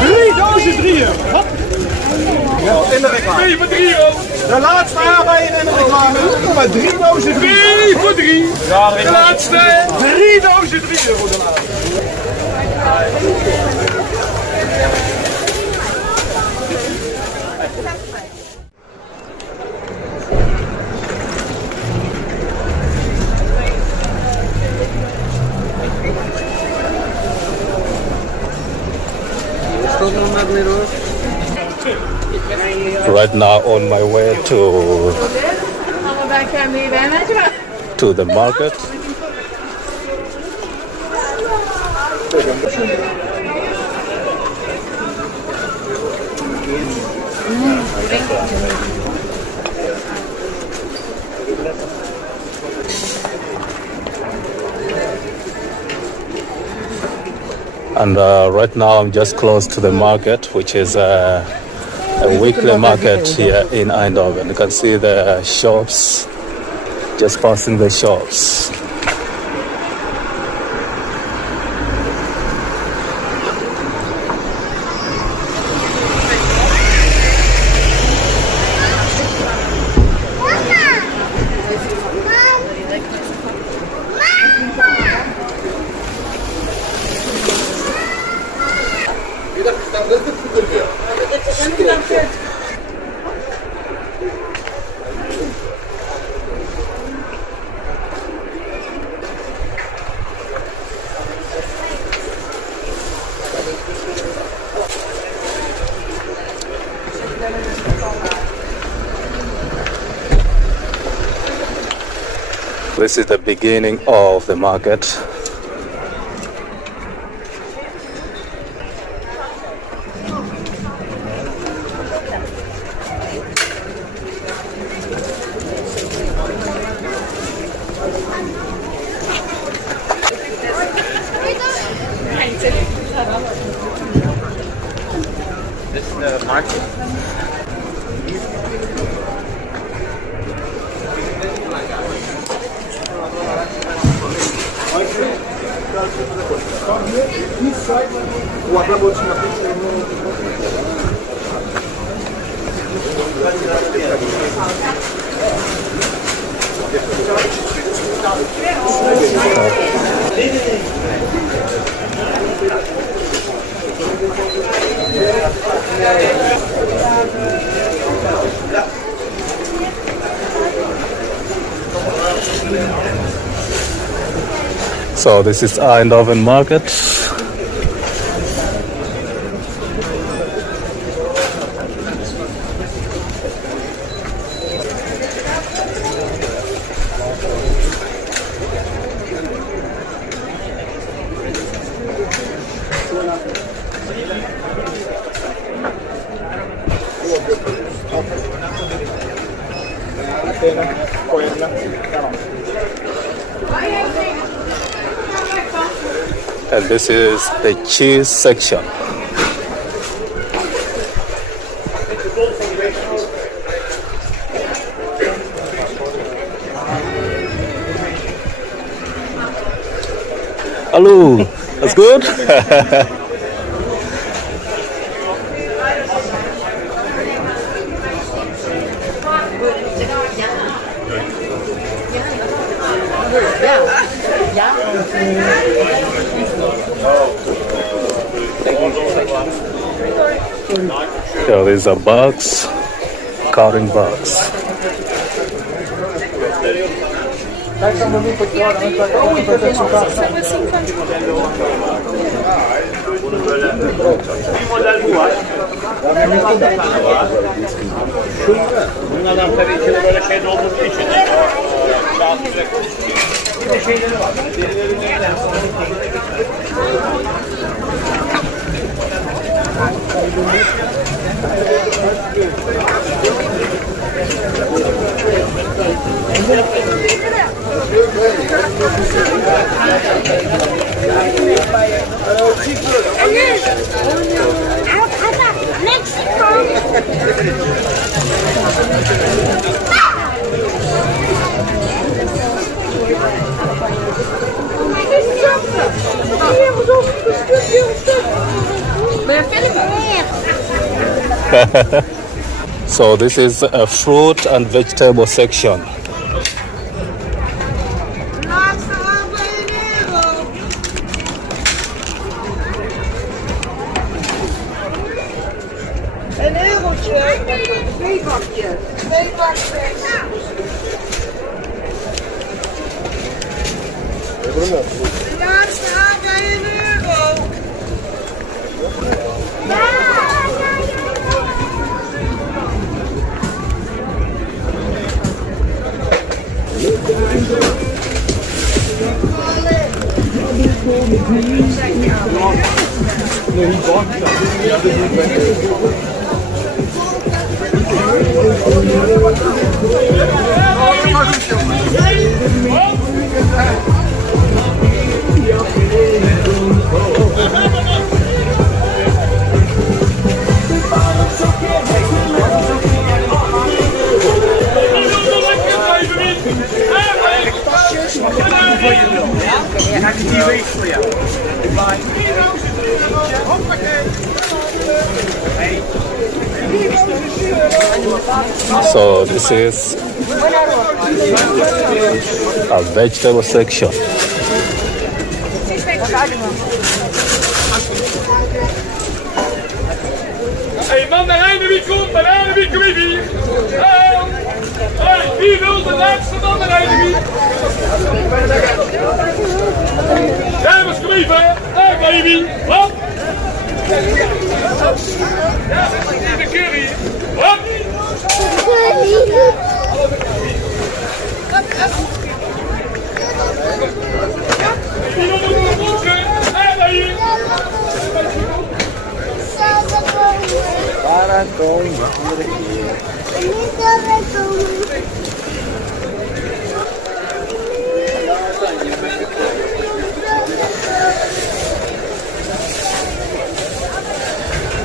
3 dozen 3 euro. Hop. In de reclame. 2 voor 3 euro. De laatste aanbijen in de reclame. Doe maar 3 dozen 3. 3 voor 3. De laatste 3 dozen 3 euro. De laatste. Right now on my way to the market. And right now I'm just close to the market, which is a weekly market here in Eindhoven. You can see the shops, just passing the shops. This is the beginning of the market. This is the market. So this is Eindhoven market. And this is the cheese section. Hello, that's good. So these are bags, carrying bags. Bunlardan tabii içine böyle şey doldurduğu için kağıt direkt bir de şeyleri var. Mexico! So this is a fruit and vegetable section. Een eurotje. 2 bakjes. 2 bakjes. De laatste aardbei €1. So this is a vegetable section. Hey, mandarijnenwinkel, bananenwinkel weer hier. Hey, wie wil de laatste mandarijnenwinkel? Dames, kom even. Hey, baby. Wat? Ja, de curry. Wat?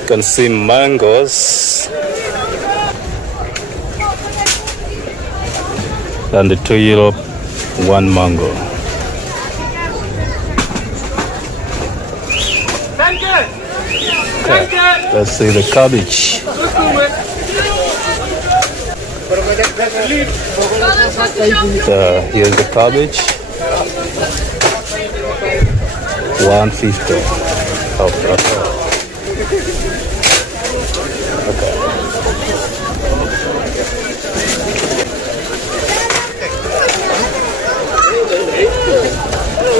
You can see mangoes and the €2 1 mango. Okay, let's see the cabbage. Here's the cabbage. 150. Oh, that's all. Okay.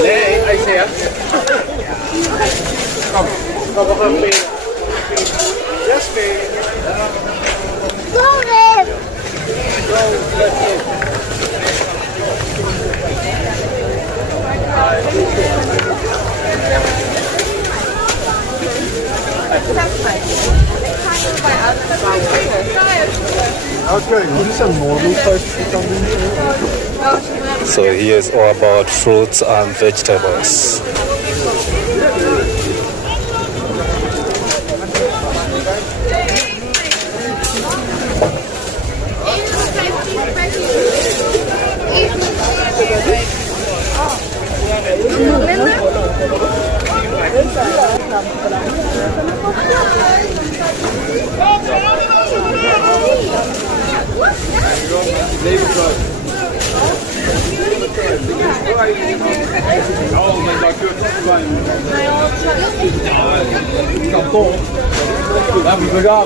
Nee, hij zegt. Kom, we gaan spelen. Ja, spelen. Okay, what is a normal size chicken? So here's all about fruits and vegetables.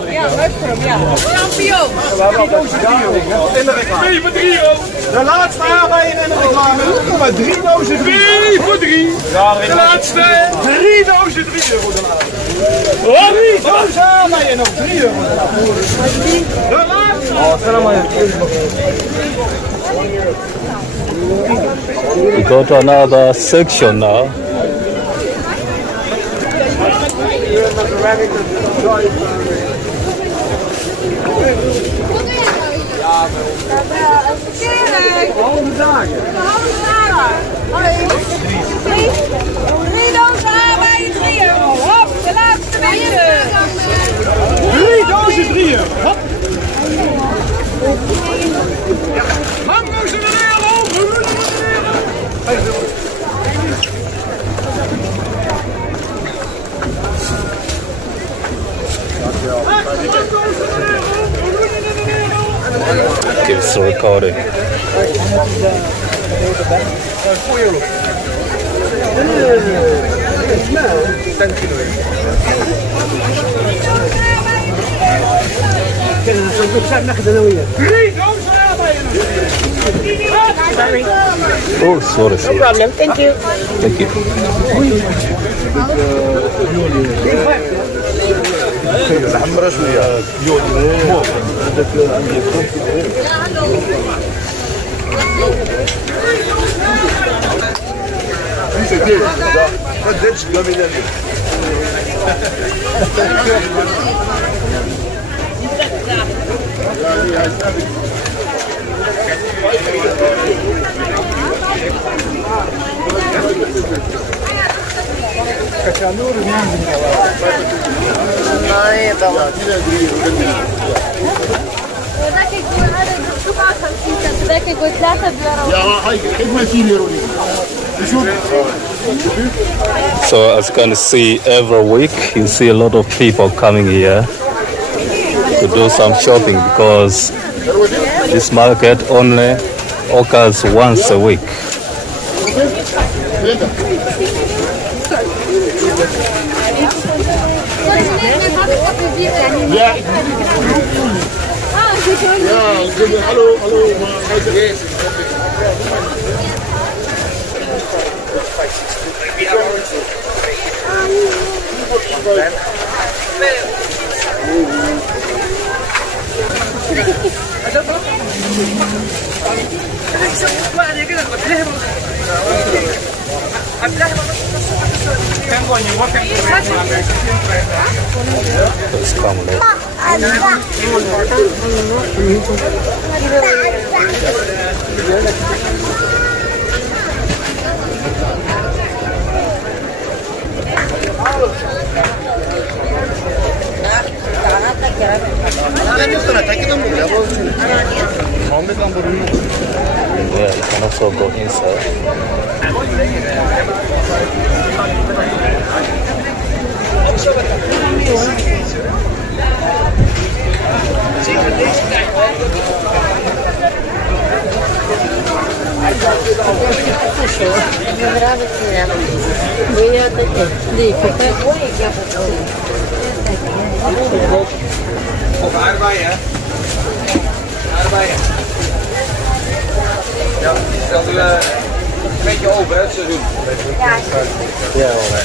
Ja, leuk voor hem, ja. Kampioen. €2 voor €3. De laatste aardbeien in de reclame. Kom maar, 3 dozen 3 voor 3. De laatste 3 dozen €3 de laatste. Wat? 3 dozen aardbeien nog €3 de laatste. De laatste. We go to another section now. Halve dagen. 3 dozen aardbeien, €3. Hop, de laatste winnaar. 3 dozen €3. Hop. Mango's in de wereld. keeps recording. Oh, sorry. No problem. Thank you. Thank you. So as you can see, every week you see a lot of people coming here to do some shopping because this market only occurs once a week. Let's come later. Yeah, you can also go inside. Ja, stel u een beetje over het seizoen. Ja, hoor.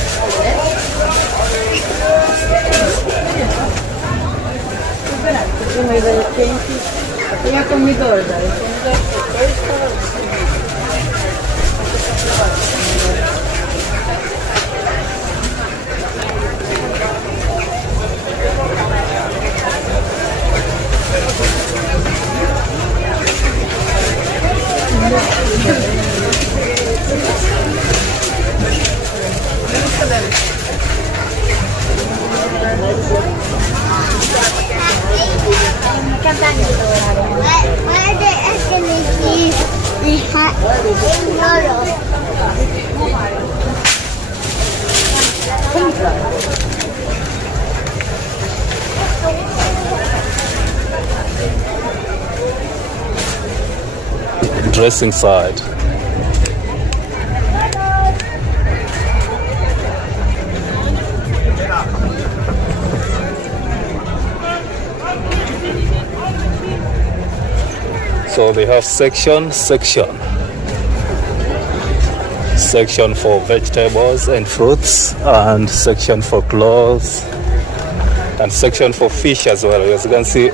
Dressing side. So they have section for vegetables and fruits, and section for clothes, and section for fish as well. As you can see,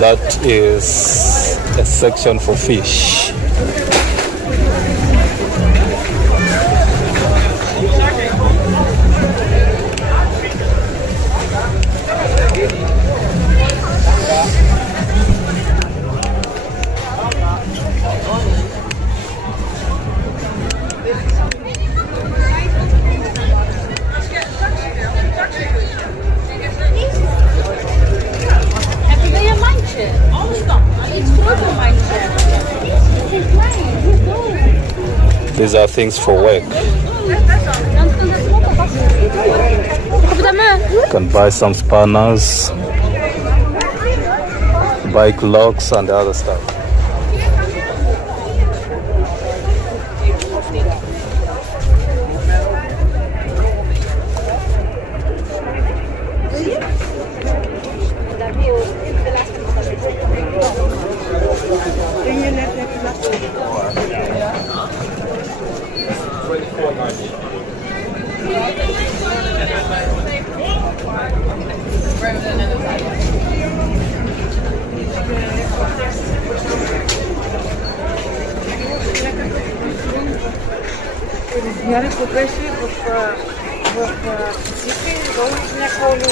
that is a section for fish. These are things for work. You can buy some spanners, buy clothes and other stuff. Я попросив в психі, бо у мене колу.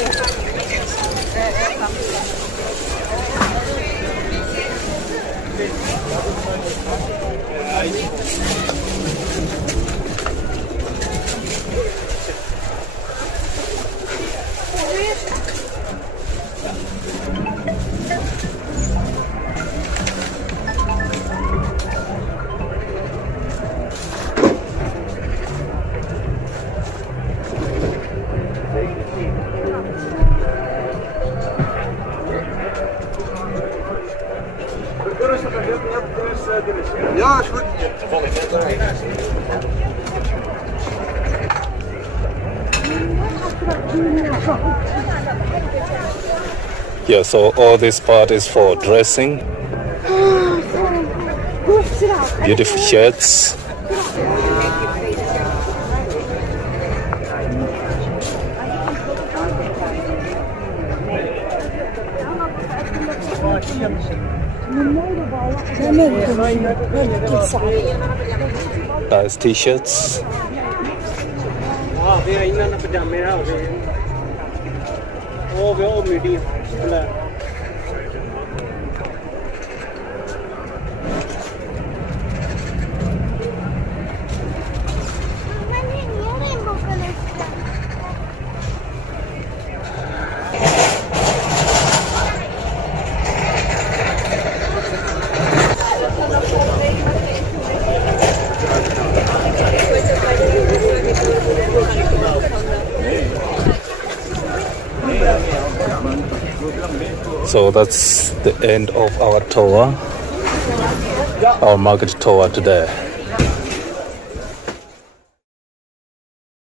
Ja, is goed. Yeah, so all this part is for dressing. Beautiful shirts. Nice t-shirts. So that's the end of our tour, our market tour today.